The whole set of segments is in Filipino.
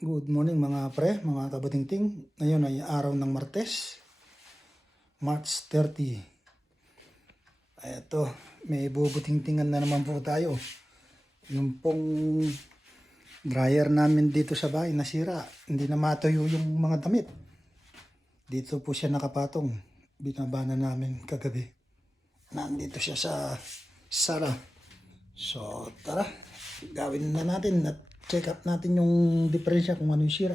Good morning mga pre, mga kabatingting. Ngayon ay araw ng Martes, March 30. Ito, may bubutingtingan na naman po tayo. Yung pong dryer namin dito sa bahay nasira. Hindi na matuyo yung mga damit. Dito po siya nakapatong. Binaba na namin kagabi. Nandito siya sa sala. So tara, gawin na natin at check up natin yung diferensya kung ano yung sira.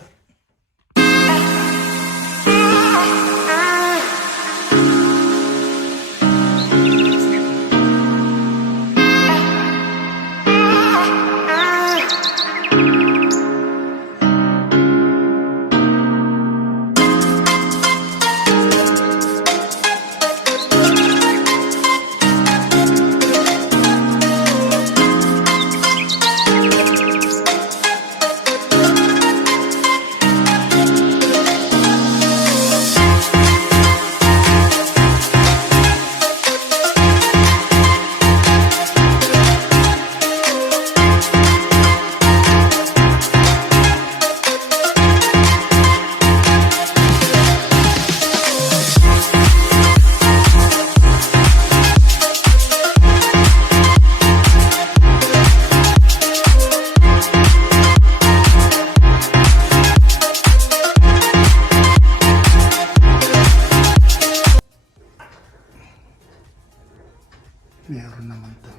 Meron naman to.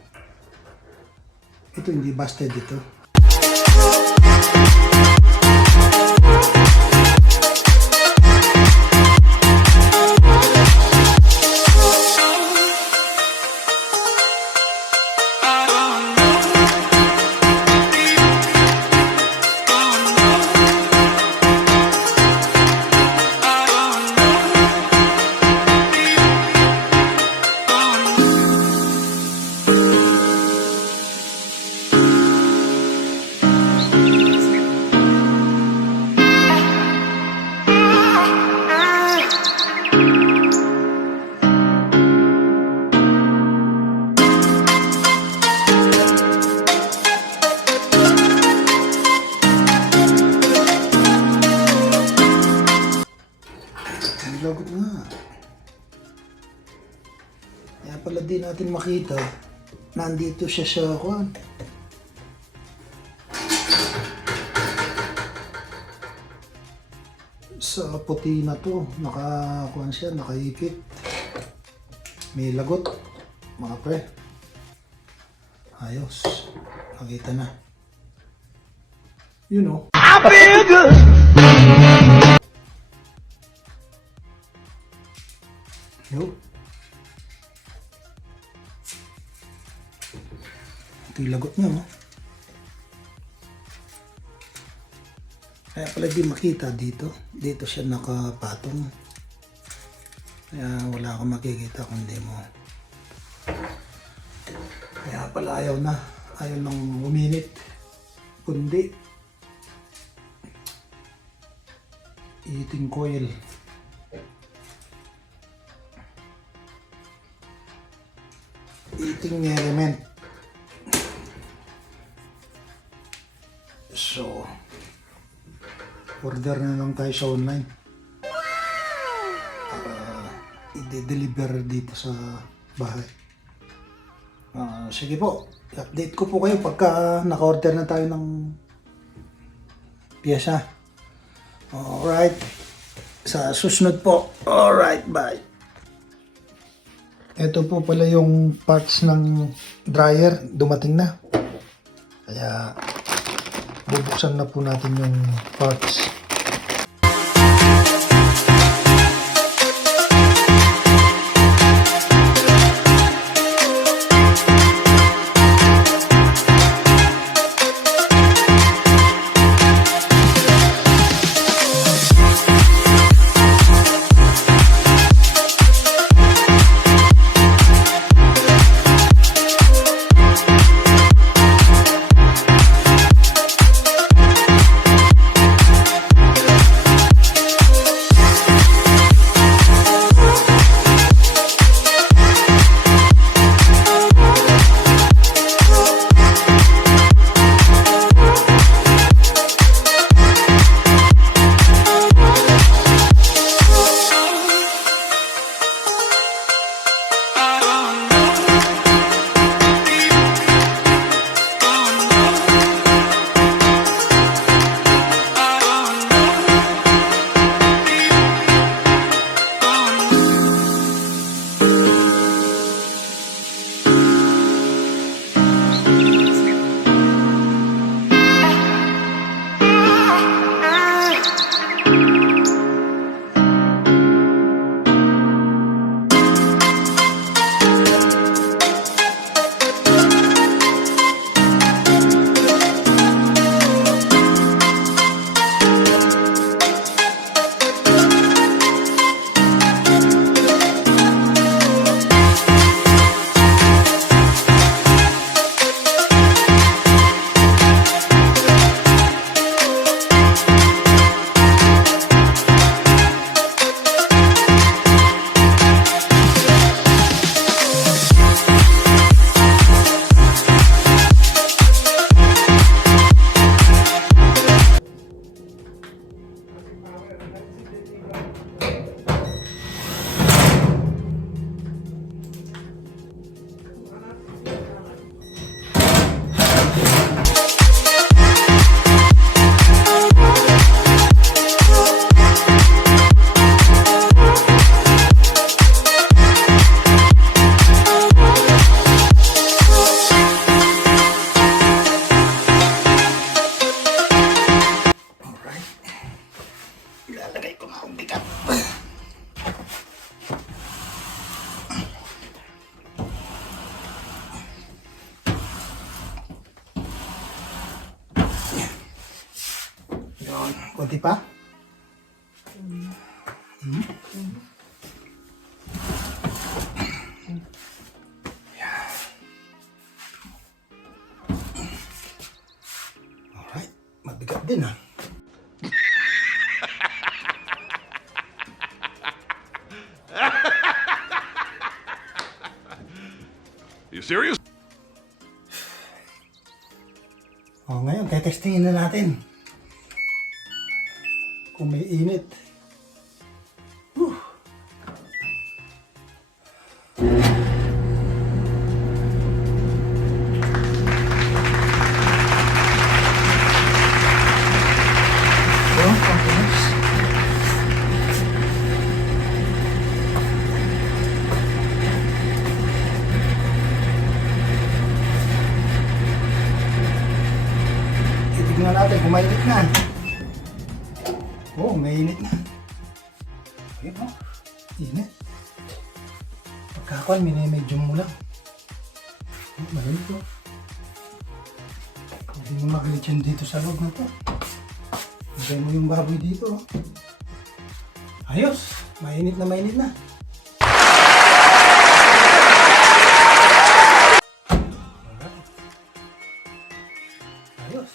Ito hindi busted ito. Lagot nga. Kaya pala di natin makita. Nandito siya sa kuwan. Sa puti na to. Nakakuan siya. Nakaipit. May lagot. Mga pre. Ayos. Nakita na. You know. I feel good. Yo. Ito yung lagot niya, no? Kaya pala di makita dito. Dito siya nakapatong. Kaya wala akong makikita kundi mo. Kaya pala ayaw na. Ayaw nang uminit. Kundi heating coil. Heating element. So, order na lang tayo sa online. I-deliver dito sa bahay. Sige po, update ko po kayo pagka naka-order na tayo ng piyesa. Alright. Sa susunod po. Alright, bye. Ito po pala yung parts ng dryer, dumating na. Kaya bubuksan na po natin yung parts. Kunti pa? Alright, mabigat din ah. You serious? Ngayon, testingin na natin. Kung may init. Whew. Confidence. Titignan natin kung mainit na. Oo, mainit na. Ayun o, init. Pagkakuan, minimedium mo lang. Mainit o. Hindi mo magalit yan dito sa loob na to. Lagay mo yung baboy dito. Ayos, mainit na mainit na. Alright. Ayos.